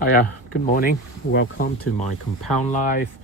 Hiya, good morning. Welcome to My Compound Life.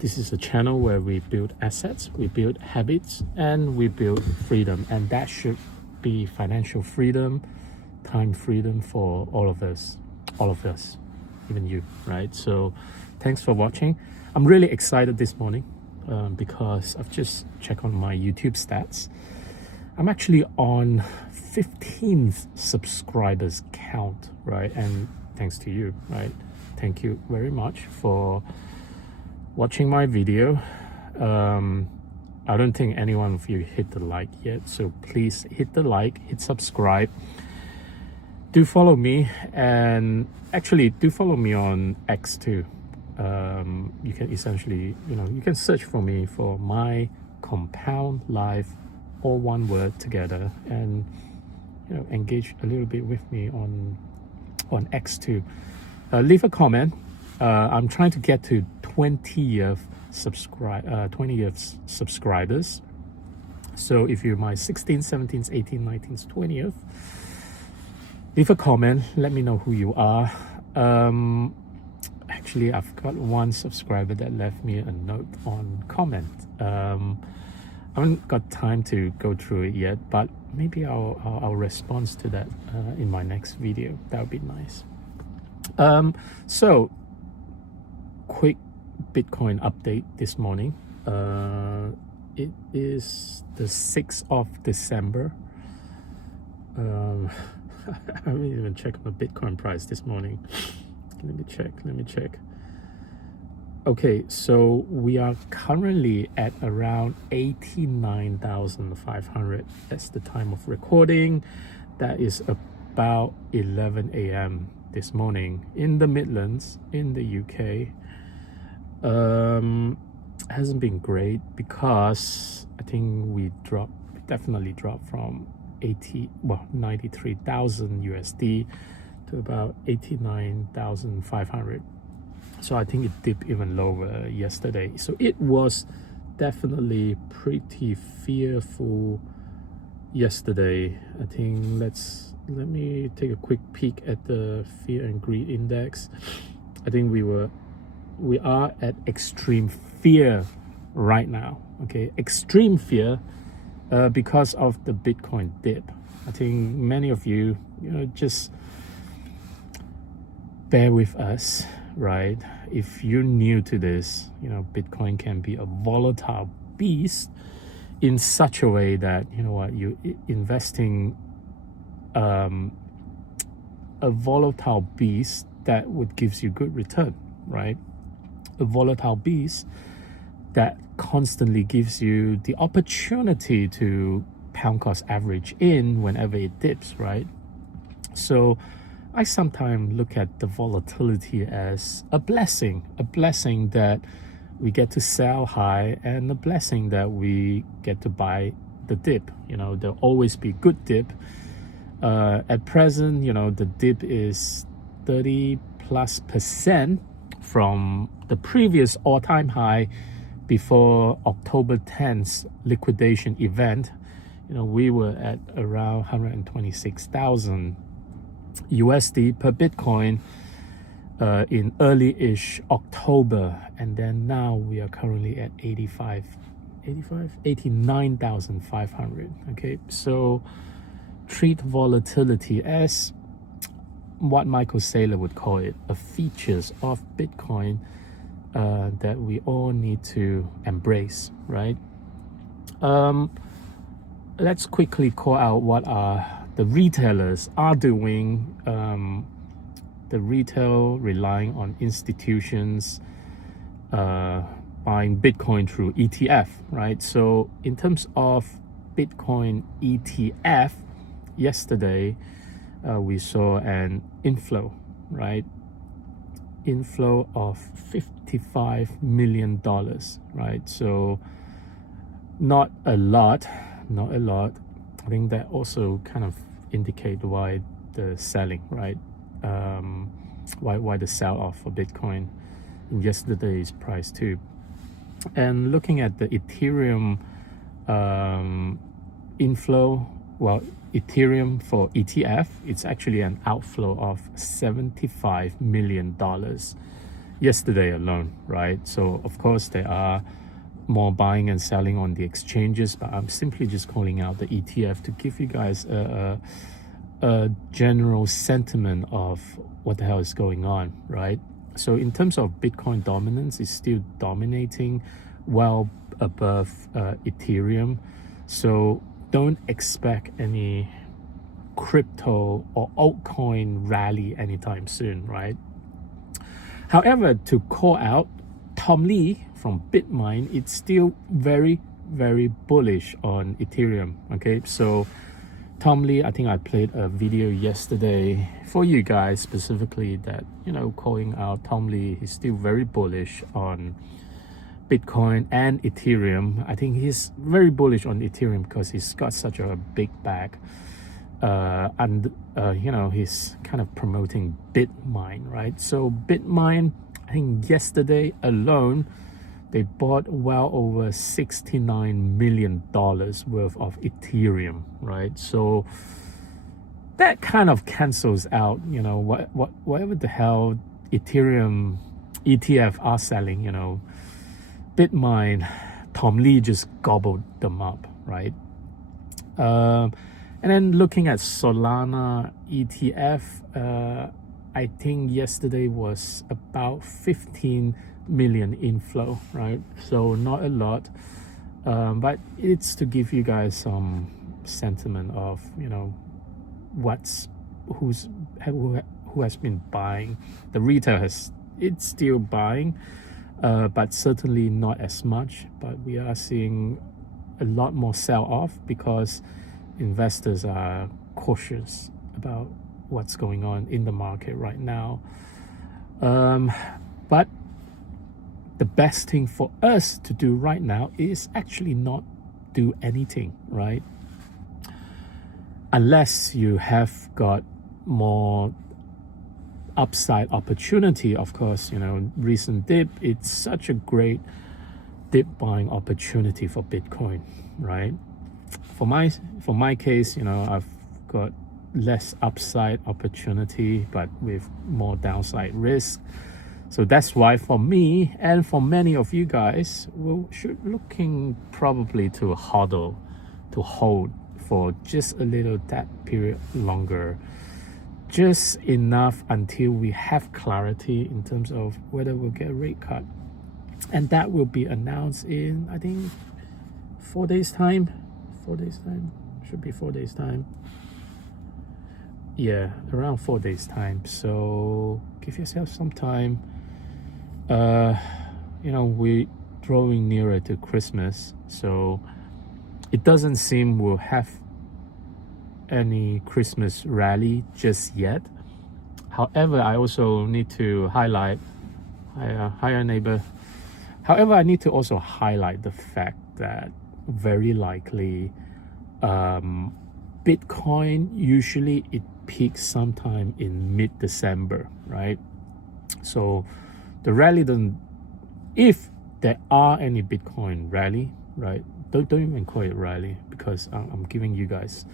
This is a channel where we build assets, we build habits, and we build freedom. And that should be financial freedom, time freedom for all of us, even you, right? So thanks for watching. I'm really excited this morning because I've just checked on my YouTube stats. I'm actually on 15th subscribers count, right? And thanks to you, right? Thank you very much for watching my video. I don't think any one of you hit the like yet, so please hit the like, hit subscribe. Do follow me, and actually do follow me on X too. You can essentially, you can search for me for My Compound Life, all one word together, and engage a little bit with me on X too. Leave a comment. I'm trying to get to 20th subscribers. So if you're my 16th, 17th, 18th, 19th, 20th, leave a comment. Let me know who you are. Actually, I've got one subscriber that left me a note on comment. I haven't got time to go through it yet, but maybe I'll respond to that in my next video. That would be nice. So quick Bitcoin update this morning. It is the 6th of December. I haven't even checked the Bitcoin price this morning. Let me check. Okay, so we are currently at around 89,500. That's the time of recording. That is about 11 a.m. this morning in the Midlands, in the UK. Hasn't been great because I think we definitely dropped from 93,000 USD to about 89,500. So I think it dipped even lower yesterday. So it was definitely pretty fearful yesterday. I think let me take a quick peek at the fear and greed index. I think we are at extreme fear right now. Okay, extreme fear because of the Bitcoin dip. I think many of you, just bear with us, right? If you're new to this, Bitcoin can be a volatile beast in such a way that, you investing a volatile beast that would gives you good return, right? A volatile beast that constantly gives you the opportunity to pound cost average in whenever it dips, right? So I sometimes look at the volatility as a blessing that we get to sell high, and a blessing that we get to buy the dip. There'll always be good dip. At present, the dip is 30+% from the previous all-time high before October 10th liquidation event. We were at around 126,000 USD per Bitcoin in early-ish October, and then now we are currently at 89,500. Okay, so treat volatility as what Michael Saylor would call it, a features of Bitcoin that we all need to embrace, right? Let's quickly call out what the retailers are doing. The retail relying on institutions buying Bitcoin through ETF, right? So in terms of Bitcoin ETF, yesterday we saw an inflow, right? Inflow of $55 million, right? So not a lot. I think that also kind of indicate why the selling, right? Why the sell-off for Bitcoin in yesterday's price too. And looking at the Ethereum inflow, well, Ethereum for ETF, it's actually an outflow of $75 million yesterday alone, right? So of course there are more buying and selling on the exchanges, but I'm simply just calling out the ETF to give you guys a general sentiment of what the hell is going on, right? So in terms of Bitcoin dominance, it's still dominating well above Ethereum. So don't expect any crypto or altcoin rally anytime soon, right? However, to call out Tom Lee from Bitmine, it's still very, very bullish on Ethereum. Okay, so Tom Lee, I think I played a video yesterday for you guys specifically that, you know, calling out Tom Lee. He's still very bullish on Bitcoin and Ethereum. I think he's very bullish on Ethereum because he's got such a big bag. And you know, he's kind of promoting Bitmine, right? So Bitmine, I think yesterday alone, they bought well over $69 million worth of Ethereum, right? So that kind of cancels out, you know, whatever the hell Ethereum ETF are selling, you know, Bitmine, Tom Lee just gobbled them up, right? And then looking at Solana ETF, I think yesterday was about 15 million inflow, right? So not a lot, but it's to give you guys some sentiment of, you know, who has been buying. The retail it's still buying, but certainly not as much. But we are seeing a lot more sell off because investors are cautious about what's going on in the market right now. But the best thing for us to do right now is actually not do anything, right? Unless you have got more upside opportunity. Of course, you know, recent dip, it's such a great dip buying opportunity for Bitcoin, right? For my case, you know, I've got less upside opportunity but with more downside risk. So that's why for me and for many of you guys, should looking probably to hold for just a little that period longer, just enough until we have clarity in terms of whether we'll get a rate cut, and that will be announced in, I think, 4 days time. Should be 4 days time. Yeah, around 4 days time. So give yourself some time. You know, we're drawing nearer to Christmas, so it doesn't seem we'll have any Christmas rally just yet. However, I also need to highlight, higher neighbor. However, I need to also highlight the fact that very likely Bitcoin usually it peaks sometime in mid-December, right? So the rally doesn't, if there are any Bitcoin rally, right, don't even call it rally, because I'm giving you guys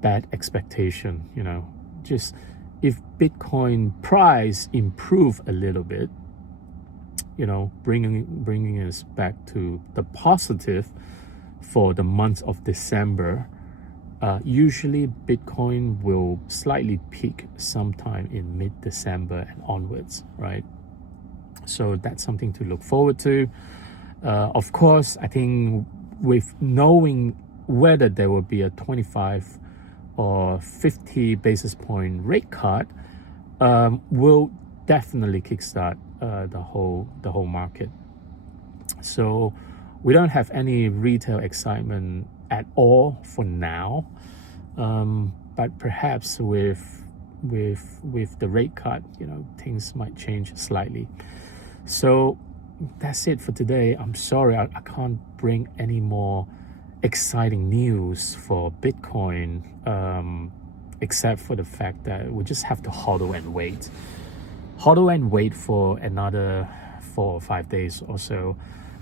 bad expectation, you know. Just if Bitcoin price improve a little bit, you know, bringing us back to the positive for the month of December, usually Bitcoin will slightly peak sometime in mid-December and onwards, right? So that's something to look forward to. Of course, I think with knowing whether there will be a 25 or 50 basis point rate cut, will definitely kickstart the whole market. So we don't have any retail excitement at all for now, but perhaps with the rate cut, you know, things might change slightly. So that's it for today. I'm sorry I can't bring any more exciting news for Bitcoin, except for the fact that we just have to hodl and wait for another 4 or 5 days or so.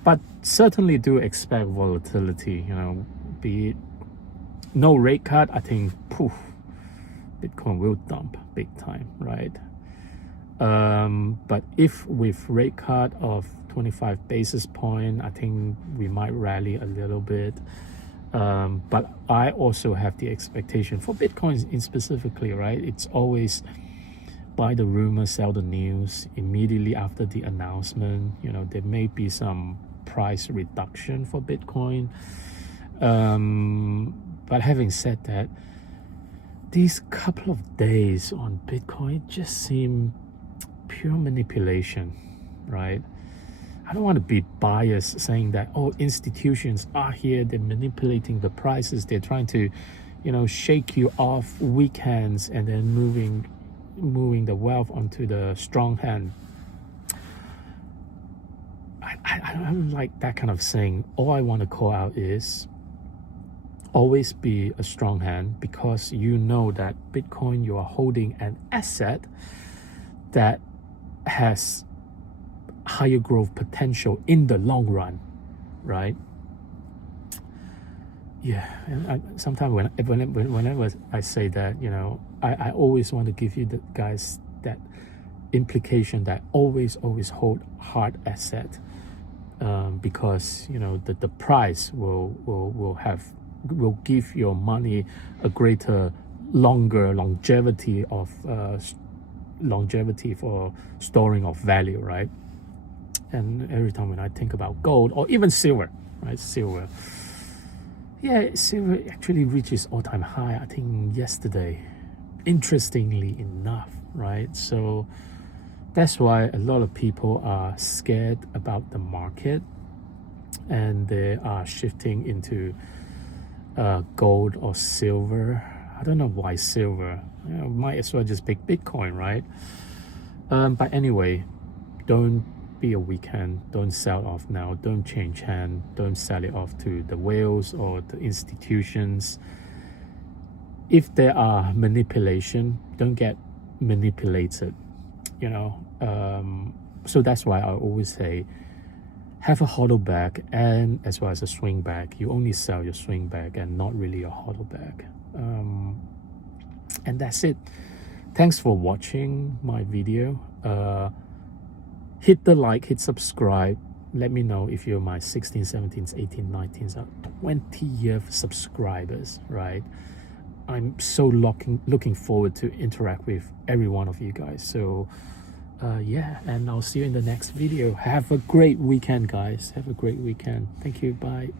But certainly do expect volatility, you know, be it no rate cut, I think poof, Bitcoin will dump big time, right? But if with rate cut of 25 basis point, I think we might rally a little bit. But I also have the expectation for Bitcoin in specifically, right? It's always buy the rumor, sell the news. Immediately after the announcement, you know, there may be some price reduction for Bitcoin. But having said that, these couple of days on Bitcoin just seem pure manipulation, right? I don't want to be biased saying that, oh, institutions are here, they're manipulating the prices, they're trying to, you know, shake you off weak hands and then moving the wealth onto the strong hand. I don't like that kind of saying. All I want to call out is always be a strong hand, because you know that Bitcoin, you are holding an asset that has higher growth potential in the long run, right? Yeah, and sometimes whenever I say that, you know, I always want to give you the guys that implication that always hold hard asset, because you know the price will give your money a greater longer longevity for storing of value, right? And every time when I think about gold or even silver, right? Silver actually reaches all-time high, I think yesterday, interestingly enough, right? So that's why a lot of people are scared about the market and they are shifting into gold or silver. I don't know why silver. You know, might as well just pick Bitcoin, right? But anyway, don't be a weekend. Don't sell off now. Don't change hand. Don't sell it off to the whales or the institutions. If there are manipulation, don't get manipulated, you know. So that's why I always say, have a hodl bag and as well as a swing bag. You only sell your swing bag and not really a hodl bag. And that's it. Thanks for watching my video. Hit the like, hit subscribe. Let me know if you're my 16, 17, 18, 19, 20-year subscribers, right? I'm so looking forward to interact with every one of you guys. So yeah, and I'll see you in the next video. Have a great weekend, guys. Have a great weekend. Thank you. Bye.